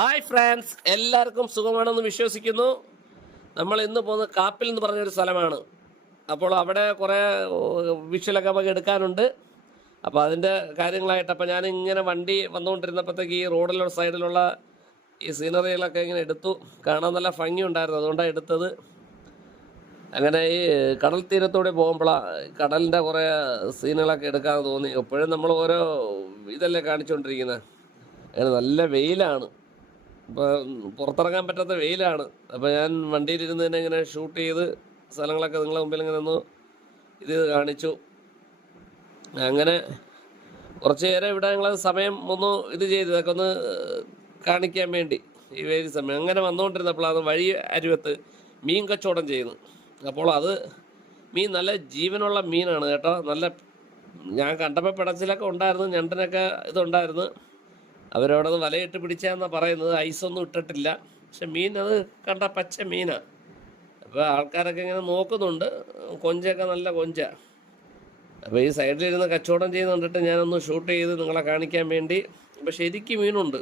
Hi France എല്ലാവർക്കും സുഖമാണെന്ന് വിശ്വസിക്കുന്നു. നമ്മൾ ഇന്ന് പോകുന്ന കാപ്പിൽ എന്ന് പറഞ്ഞൊരു സ്ഥലമാണ്. അപ്പോൾ അവിടെ കുറേ വിഷ്വലൊക്കെ നമുക്ക് എടുക്കാനുണ്ട്. അപ്പോൾ അതിന്റെ കാര്യങ്ങളായിട്ട് അപ്പോൾ ഞാൻ ഇങ്ങനെ വണ്ടി വന്നുകൊണ്ടിരുന്നപ്പോഴത്തേക്ക് ഈ റോഡിലുള്ള സൈഡിലുള്ള ഈ സീനറികളൊക്കെ ഇങ്ങനെ എടുത്തു. കാണാൻ നല്ല ഭംഗിയുണ്ടായിരുന്നു അതുകൊണ്ടാണ് എടുത്തത്. അങ്ങനെ ഈ കടൽ തീരത്തൂടെ പോകുമ്പോഴാണ് കടലിന്റെ കുറേ സീനുകളൊക്കെ എടുക്കാൻ തോന്നി. എപ്പോഴും നമ്മൾ ഓരോ ഇതല്ലേ കാണിച്ചുകൊണ്ടിരിക്കുന്നത്. അങ്ങനെ നല്ല വെയിലാണ്. പുറത്തിറങ്ങാൻ പറ്റാത്ത വെയിലാണ്. അപ്പോൾ ഞാൻ വണ്ടിയിലിരുന്ന് തന്നെ ഇങ്ങനെ ഷൂട്ട് ചെയ്ത് സ്ഥലങ്ങളൊക്കെ നിങ്ങളെ മുമ്പിൽ ഇങ്ങനെ ഒന്ന് ഇത് കാണിച്ചു. അങ്ങനെ കുറച്ച് നേരം ഇവിടെ ഞങ്ങൾ സമയം ഒന്ന് ഇത് ചെയ്തു. ഇതൊക്കെ ഒന്ന് കാണിക്കാൻ വേണ്ടി ഈ വേദി സമയം. അങ്ങനെ വന്നുകൊണ്ടിരുന്നപ്പോഴാണ് വഴി അരുവത്ത് മീൻ കച്ചവടം ചെയ്യുന്നു. അപ്പോൾ അത് മീൻ നല്ല ജീവനുള്ള മീനാണ് കേട്ടോ. നല്ല ഞാൻ കണ്ടപ്പോൾ പിടച്ചിലൊക്കെ ഉണ്ടായിരുന്നു ഞണ്ടനൊക്കെ ഇതുണ്ടായിരുന്നു. അവരവിടെ വലയിട്ട് പിടിച്ചാന്നാ പറയുന്നത്. ഐസൊന്നും ഇട്ടിട്ടില്ല. പക്ഷെ മീൻ അത് കണ്ട പച്ച മീനാണ് അപ്പോൾ ആൾക്കാരൊക്കെ ഇങ്ങനെ നോക്കുന്നുണ്ട്. കൊഞ്ചൊക്കെ നല്ല കൊഞ്ച. അപ്പോൾ ഈ സൈഡിലിരുന്ന് കച്ചവടം ചെയ്യുന്ന കണ്ടിട്ട് ഞാനൊന്ന് ഷൂട്ട് ചെയ്ത് നിങ്ങളെ കാണിക്കാൻ വേണ്ടി. അപ്പോൾ ശരിക്കും മീനുണ്ട്.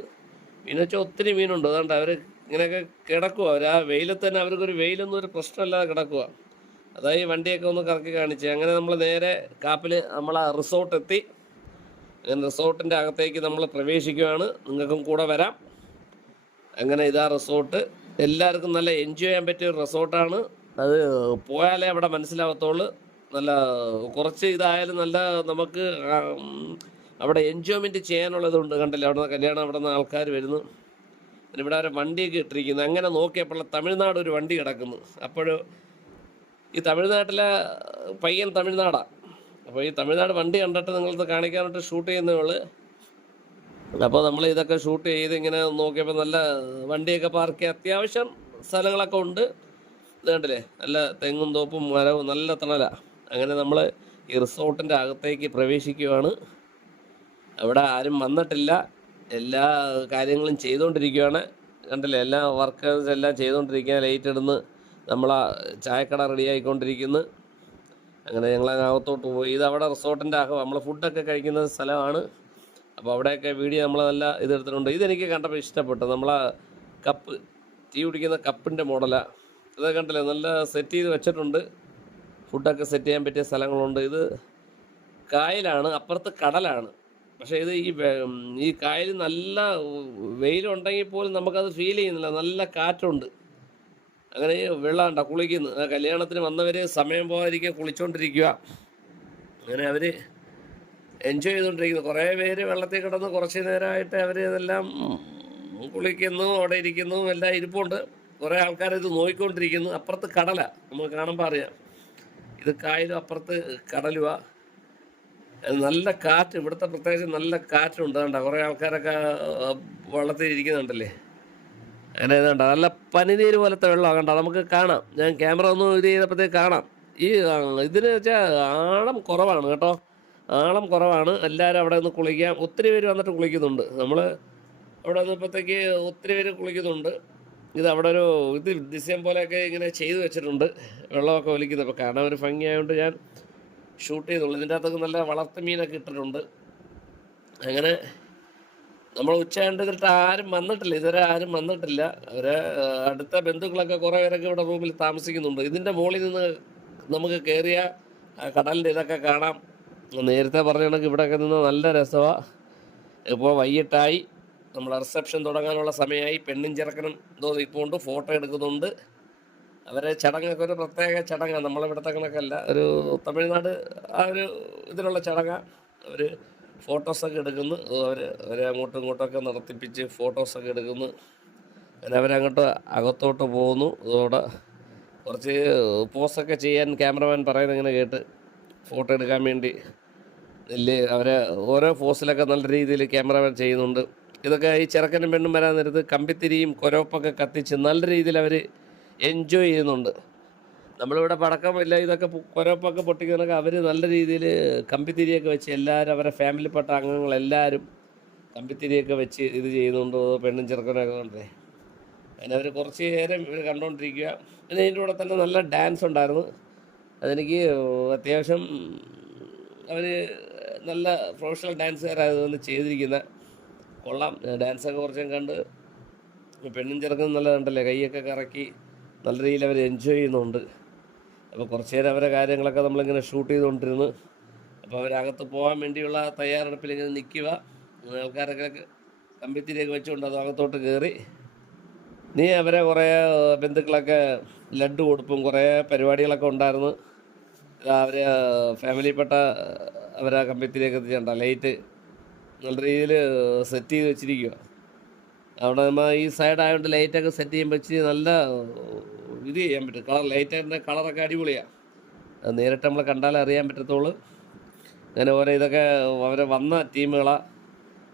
മീൻ വെച്ചാൽ ഒത്തിരി മീനുണ്ട്. അതുകൊണ്ട് അവർ ഇങ്ങനെയൊക്കെ കിടക്കുക അവർ ആ വെയിലത്ത് തന്നെ അവർക്കൊരു വെയിലൊന്നും ഒരു പ്രശ്നമില്ലാതെ കിടക്കുക അതായത് വണ്ടിയൊക്കെ ഒന്ന് കറക്കി കാണിച്ച്. അങ്ങനെ നമ്മൾ നേരെ കാപ്പിൽ നമ്മൾ ആ റിസോർട്ട് എത്തി റിസോർട്ടിന്റെ അകത്തേക്ക് നമ്മൾ പ്രവേശിക്കുകയാണ്. നിങ്ങൾക്കും കൂടെ വരാം. അങ്ങനെ ഇതാ റിസോർട്ട്. എല്ലാവർക്കും നല്ല എൻജോയ് ചെയ്യാൻ പറ്റിയ ഒരു റിസോർട്ടാണ്. അത് പോയാലേ അവിടെ മനസ്സിലാവത്തുള്ളൂ. നല്ല കുറച്ച് ഇതായാലും നല്ല നമുക്ക് അവിടെ എൻജോയ്മെന്റ് ചെയ്യാനുള്ളതുണ്ട്. കണ്ടില്ലേ? അവിടെ നിന്ന് കല്യാണം അവിടെ നിന്ന് ആൾക്കാർ വരുന്നു. പിന്നെ ഇവിടെ ഒരു വണ്ടിയൊക്കെ ഇട്ടിരിക്കുന്നു. അങ്ങനെ നോക്കിയപ്പോൾ തമിഴ്നാട് ഒരു വണ്ടി കിടക്കുന്നു. അപ്പോൾ ഈ തമിഴ്നാട്ടിലെ പയ്യൻ തമിഴ്നാടാണ് അപ്പോൾ ഈ തമിഴ്നാട് വണ്ടി കണ്ടിട്ട് നിങ്ങളത് കാണിക്കാനായിട്ട് ഷൂട്ട് ചെയ്യുന്നവൾ അപ്പോൾ നമ്മൾ ഇതൊക്കെ ഷൂട്ട് ചെയ്ത് ഇങ്ങനെ നോക്കിയപ്പോൾ നല്ല വണ്ടിയൊക്കെ പാർക്ക് ചെയ്യാൻ അത്യാവശ്യം സ്ഥലങ്ങളൊക്കെ ഉണ്ട്. കണ്ടില്ലേ? നല്ല തെങ്ങും തോപ്പും മരവും നല്ല തണല. അങ്ങനെ നമ്മൾ ഈ റിസോർട്ടിന്റെ അകത്തേക്ക് പ്രവേശിക്കുകയാണ് അവിടെ ആരും വന്നിട്ടില്ല. എല്ലാ കാര്യങ്ങളും ചെയ്തുകൊണ്ടിരിക്കുകയാണ് കണ്ടില്ലേ? എല്ലാ വർക്കേഴ്സ് എല്ലാം ചെയ്തുകൊണ്ടിരിക്കുക ലൈറ്റ് ഇടുന്ന് നമ്മളാ ചായക്കട റെഡി ആയിക്കൊണ്ടിരിക്കുന്നു. അങ്ങനെ ഞങ്ങൾ അതിനകത്തോട്ട് പോയി. ഇത് അവിടെ റിസോർട്ടിന്റെ അകം. നമ്മൾ ഫുഡൊക്കെ കഴിക്കുന്ന സ്ഥലമാണ്. അപ്പോൾ അവിടെയൊക്കെ വീഡിയോ നമ്മൾ നല്ല ഇതെടുത്തിട്ടുണ്ട് ഇതെനിക്ക് കണ്ടപ്പോൾ ഇഷ്ടപ്പെട്ടു നമ്മളാ കപ്പ് ടീ കുടിക്കുന്ന കപ്പിന്റെ മോഡലാണ് ഇതൊക്കെ കണ്ടില്ലേ? നല്ല സെറ്റ് ചെയ്ത് വെച്ചിട്ടുണ്ട്. ഫുഡൊക്കെ സെറ്റ് ചെയ്യാൻ പറ്റിയ സ്ഥലങ്ങളുണ്ട്. ഇത് കായലാണ്. അപ്പുറത്ത് കടലാണ്. പക്ഷേ ഇത് ഈ ഈ കായൽ നല്ല വെയിലുണ്ടെങ്കിൽ പോലും നമുക്കത് ഫീൽ ചെയ്യുന്നില്ല. നല്ല കാറ്റുണ്ട്. അങ്ങനെ വെള്ളമുണ്ട കുളിക്കുന്നു. കല്യാണത്തിന് വന്നവർ സമയം പോകാതിരിക്കുക കുളിച്ചുകൊണ്ടിരിക്കുക അങ്ങനെ അവർ എൻജോയ് ചെയ്തുകൊണ്ടിരിക്കുന്നു കുറേ പേര് വെള്ളത്തിൽ കിടന്ന് കുറച്ച് നേരമായിട്ട് അവർ ഇതെല്ലാം കുളിക്കുന്നു അവിടെ ഇരിക്കുന്നു എല്ലാം ഇരിപ്പുണ്ട്. കുറേ ആൾക്കാർ ഇത് നോക്കിക്കൊണ്ടിരിക്കുന്നു അപ്പുറത്ത് കടല നമ്മൾ കാണുമ്പോൾ അറിയാം. ഇത് കായലും അപ്പുറത്ത് കടലുവാ. നല്ല കാറ്റ് ഇവിടുത്തെ പ്രത്യേകിച്ച് നല്ല കാറ്റുണ്ട്. കണ്ട കുറേ ആൾക്കാരൊക്കെ വെള്ളത്തിൽ ഇരിക്കുന്നുണ്ടല്ലേ അങ്ങനെ ഇതുണ്ട്. നല്ല പനിനീര് പോലത്തെ വെള്ളം കണ്ട? നമുക്ക് കാണാം. ഞാൻ ക്യാമറ ഒന്ന് ഇത് ചെയ്തപ്പോഴത്തേക്ക് കാണാം. ഈ ഇതിന് വെച്ചാൽ ആഴം കുറവാണ് കേട്ടോ. ആളം കുറവാണ്. എല്ലാവരും അവിടെ നിന്ന് കുളിക്കാം ഒത്തിരി പേര് വന്നിട്ട് കുളിക്കുന്നുണ്ട്. നമ്മൾ അവിടെ വന്നപ്പോഴത്തേക്ക് ഒത്തിരി പേര് കുളിക്കുന്നുണ്ട്. ഇത് അവിടെ ഒരു ഇത് ദിസ്യം പോലെയൊക്കെ ഇങ്ങനെ ചെയ്തു വെച്ചിട്ടുണ്ട്. വെള്ളമൊക്കെ ഒലിക്കുന്നത് അപ്പോൾ കാണാൻ ഒരു ഭംഗിയായതുകൊണ്ട് ഞാൻ ഷൂട്ട് ചെയ്തുള്ളൂ. ഇതിന്റെ അകത്തൊക്കെ നല്ല വളർത്തു മീനൊക്കെ ഇട്ടിട്ടുണ്ട്. അങ്ങനെ നമ്മൾ ഉച്ച കണ്ടിട്ട് ആരും വന്നിട്ടില്ല. ഇതുവരെ ആരും വന്നിട്ടില്ല. അവരെ അടുത്ത ബന്ധുക്കളൊക്കെ കുറേ പേരൊക്കെ ഇവിടെ റൂമിൽ താമസിക്കുന്നുണ്ട്. ഇതിന്റെ മുകളിൽ നിന്ന് നമുക്ക് കയറിയ കടലിന്റെ ഇതൊക്കെ കാണാം. നേരത്തെ പറഞ്ഞ കണക്ക് ഇവിടെയൊക്കെ നിന്ന് നല്ല രസമാണ് ഇപ്പോൾ വൈകിട്ടായി. നമ്മൾ റിസപ്ഷൻ തുടങ്ങാനുള്ള സമയമായി. പെണ്ണും ചെറുക്കനും എന്തോ ഉണ്ട് ഫോട്ടോ എടുക്കുന്നുണ്ട്. അവരെ ചടങ്ങൊക്കെ ഒരു പ്രത്യേക ചടങ്ങാണ് നമ്മളിവിടുത്തെ കണക്കല്ല. ഒരു തമിഴ്നാട് ആ ഒരു ഇതിലുള്ള ചടങ്ങാണ് അവർ ഫോട്ടോസൊക്കെ എടുക്കുന്നു. അവർ അവരെ അങ്ങോട്ടും ഇങ്ങോട്ടൊക്കെ നടത്തിപ്പിച്ച് ഫോട്ടോസൊക്കെ എടുക്കുന്നു. പിന്നെ അവരങ്ങോട്ട് അകത്തോട്ട് പോകുന്നു. അതോടെ കുറച്ച് പോസൊക്കെ ചെയ്യാൻ ക്യാമറമാൻ പറയുന്നത് ഇങ്ങനെ കേട്ട് ഫോട്ടോ എടുക്കാൻ വേണ്ടി വലിയ അവരെ ഓരോ പോസിലൊക്കെ നല്ല രീതിയിൽ ക്യാമറമാൻ ചെയ്യുന്നുണ്ട്. ഇതൊക്കെ ഈ ചെറുക്കനും പെണ്ണും വരാൻ നേരത്ത് കമ്പിത്തിരിയും കൊരോപ്പൊക്കെ കത്തിച്ച് നല്ല രീതിയിൽ അവർ എൻജോയ് ചെയ്യുന്നുണ്ട്. നമ്മളിവിടെ പടക്കമില്ല ഇതൊക്കെ കുരപ്പൊക്കെ പൊട്ടിക്കുന്നതൊക്കെ അവർ നല്ല രീതിയിൽ കമ്പിത്തിരിയൊക്കെ വെച്ച് എല്ലാവരും അവരെ ഫാമിലിപ്പെട്ട അംഗങ്ങളെല്ലാവരും കമ്പിത്തിരിയൊക്കെ വെച്ച് ഇത് ചെയ്യുന്നുണ്ടോ പെണ്ണും ചെറുക്കനൊക്കെ കൊണ്ടേ. അങ്ങനെ അവർ കുറച്ച് നേരം ഇവർ കണ്ടുകൊണ്ടിരിക്കുക പിന്നെ ഇതിന്റെ കൂടെ തന്നെ നല്ല ഡാൻസ് ഉണ്ടായിരുന്നു. അതെനിക്ക് അത്യാവശ്യം അവർ നല്ല പ്രൊഫഷണൽ ഡാൻസുകാരായതുകൊണ്ട് ചെയ്തിരിക്കുന്ന കൊള്ളാം. ഡാൻസൊക്കെ കുറച്ചും കണ്ട് പെണ്ണും ചെറുക്കനും നല്ല കണ്ടല്ലേ? കൈയൊക്കെ കറക്കി നല്ല രീതിയിൽ അവർ എൻജോയ് ചെയ്യുന്നുണ്ട്. അപ്പോൾ കുറച്ച് നേരം അവരെ കാര്യങ്ങളൊക്കെ നമ്മളിങ്ങനെ ഷൂട്ട് ചെയ്തുകൊണ്ടിരുന്നു അപ്പോൾ അവരകത്ത് പോകാൻ വേണ്ടിയുള്ള തയ്യാറെടുപ്പിൽ ഇങ്ങനെ നിൽക്കുക. ആൾക്കാരൊക്കെ കമ്പിത്തിരിയൊക്കെ വെച്ചുകൊണ്ട് അത് അകത്തോട്ട് കയറി. നീ അവരെ കുറേ ബന്ധുക്കളൊക്കെ ലഡ്ഡു കൊടുപ്പും കുറേ പരിപാടികളൊക്കെ ഉണ്ടായിരുന്നു. അവർ ഫാമിലിയിൽപ്പെട്ട അവരാ കമ്പിത്തിരിയൊക്കെ എത്തിച്ചിട്ടുണ്ടോ ലൈറ്റ് നല്ല രീതിയിൽ സെറ്റ് ചെയ്ത് വെച്ചിരിക്കുക അവിടെ നമ്മൾ ഈ സൈഡ് ആയതുകൊണ്ട് ലൈറ്റൊക്കെ സെറ്റ് ചെയ്യുമ്പോൾ ഇച്ചിരി നല്ല ഇത് ചെയ്യാൻ പറ്റും. കളർ ലൈറ്ററിന്റെ കളറൊക്കെ അടിപൊളിയാണ് അത് നേരിട്ട് നമ്മൾ കണ്ടാലേ അറിയാൻ പറ്റത്തുള്ളൂ. അങ്ങനെ ഓരോ ഇതൊക്കെ അവരെ വന്ന ടീമുകളാണ്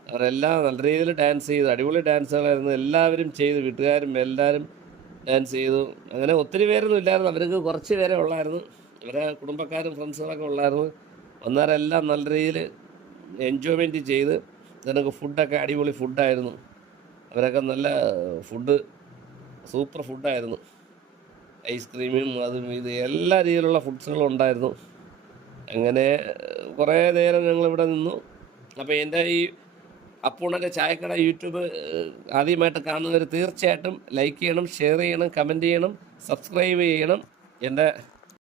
അവരെല്ലാം നല്ല രീതിയിൽ ഡാൻസ് ചെയ്തു. അടിപൊളി ഡാൻസുകളായിരുന്നു എല്ലാവരും ചെയ്തു. വീട്ടുകാരും എല്ലാവരും ഡാൻസ് ചെയ്തു. അങ്ങനെ ഒത്തിരി പേരൊന്നും ഇല്ലായിരുന്നു. അവർക്ക് കുറച്ച് പേരെ ഉള്ളായിരുന്നു. അവരെ കുടുംബക്കാരും ഫ്രണ്ട്സുകളൊക്കെ ഉള്ളായിരുന്നു. വന്നവരെല്ലാം നല്ല രീതിയിൽ എൻജോയ്മെന്റ് ചെയ്ത് നിനക്ക് ഫുഡൊക്കെ അടിപൊളി ഫുഡായിരുന്നു അവരൊക്കെ നല്ല ഫുഡ് സൂപ്പർ ഫുഡായിരുന്നു ഐസ്ക്രീമും അതും ഇത് എല്ലാ രീതിയിലുള്ള ഫുഡ്സുകളും ഉണ്ടായിരുന്നു. അങ്ങനെ കുറേ നേരം ഞങ്ങളിവിടെ നിന്നു. അപ്പോൾ എന്റെ ഈ അപ്പൂണന്റെ ചായക്കട യൂട്യൂബ് ആദ്യമായിട്ട് കാണുന്നവർ തീർച്ചയായിട്ടും ലൈക്ക് ചെയ്യണം ഷെയർ ചെയ്യണം കമന്റ് ചെയ്യണം സബ്സ്ക്രൈബ് ചെയ്യണം. എന്റെ